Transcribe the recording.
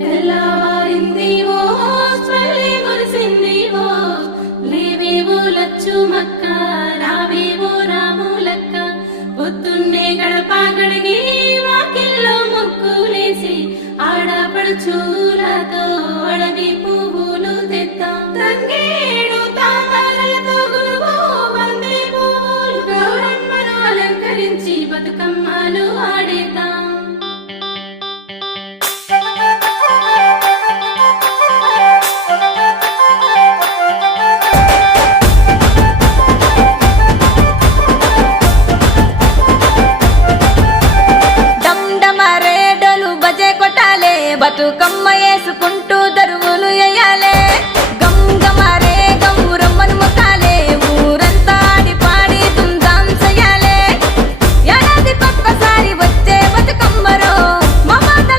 తెల్లవారింది ఓ పల్లె మురిసింది ఓ లేవేవో లచ్చుమక్క రావేవో రాములక్క పొద్దున్నే గడప గడిగి వాకిల్లో ముగ్గులేసి ఆడపడుచులతో అడవి పువ్వులు తెద్దాం తంగేడు తామరలతో గురువు వందే పువ్వులు గౌరమ్మను అలంకరించి బతుకమ్మలు ఆడేద్దాం బతుకమ్మ వేసుకుంటూ